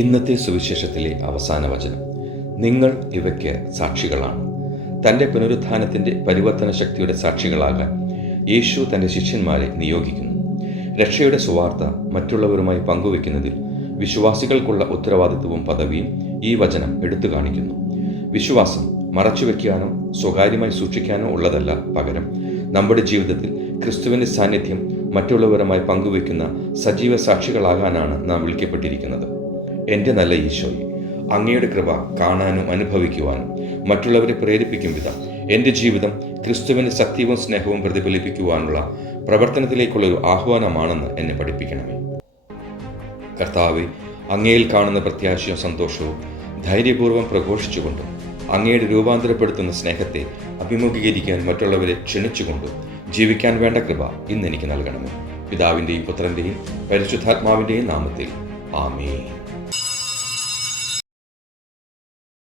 ഇന്നത്തെ സുവിശേഷത്തിലെ അവസാന വചനം, നിങ്ങൾ ഇവയ്ക്ക് സാക്ഷികളാണ്. തൻ്റെ പുനരുത്ഥാനത്തിൻ്റെ പരിവർത്തന ശക്തിയുടെ സാക്ഷികളാകാൻ യേശു തൻ്റെ ശിഷ്യന്മാരെ നിയോഗിക്കുന്നു. രക്ഷയുടെ സുവാർത്ത മറ്റുള്ളവരുമായി പങ്കുവെക്കുന്നതിൽ വിശ്വാസികൾക്കുള്ള ഉത്തരവാദിത്വവും പദവിയും ഈ വചനം എടുത്തു കാണിക്കുന്നു. വിശ്വാസം മറച്ചുവെക്കാനോ സ്വകാര്യമായി സൂക്ഷിക്കാനോ ഉള്ളതല്ല, പകരം നമ്മുടെ ജീവിതത്തിൽ ക്രിസ്തുവിൻ്റെ സാന്നിധ്യം മറ്റുള്ളവരുമായി പങ്കുവെക്കുന്ന സജീവ സാക്ഷികളാകാനാണ് നാം വിളിക്കപ്പെട്ടിരിക്കുന്നത്. എൻ്റെ നല്ല ഈശോയെ, അങ്ങയുടെ കൃപ കാണാനും അനുഭവിക്കുവാനും മറ്റുള്ളവരെ പ്രേരിപ്പിക്കും വിധം എൻ്റെ ജീവിതം ക്രിസ്തുവിൻ്റെ സത്യവും സ്നേഹവും പ്രതിഫലിപ്പിക്കുവാനുള്ള പ്രവർത്തനത്തിലേക്കുള്ളൊരു ആഹ്വാനമാണെന്ന് എന്നെ പഠിപ്പിക്കണമേ. കർത്താവെ, അങ്ങയിൽ കാണുന്ന പ്രത്യാശയും സന്തോഷവും ധൈര്യപൂർവ്വം പ്രഘോഷിച്ചുകൊണ്ടും അങ്ങയുടെ രൂപാന്തരപ്പെടുത്തുന്ന സ്നേഹത്തെ അഭിമുഖീകരിക്കാൻ മറ്റുള്ളവരെ ക്ഷണിച്ചുകൊണ്ടും ജീവിക്കാൻ വേണ്ട കൃപ ഇന്ന് എനിക്ക് നൽകണമേ. പിതാവിൻ്റെയും പുത്രൻ്റെയും പരിശുദ്ധാത്മാവിൻ്റെയും നാമത്തിൽ ആമേൻ.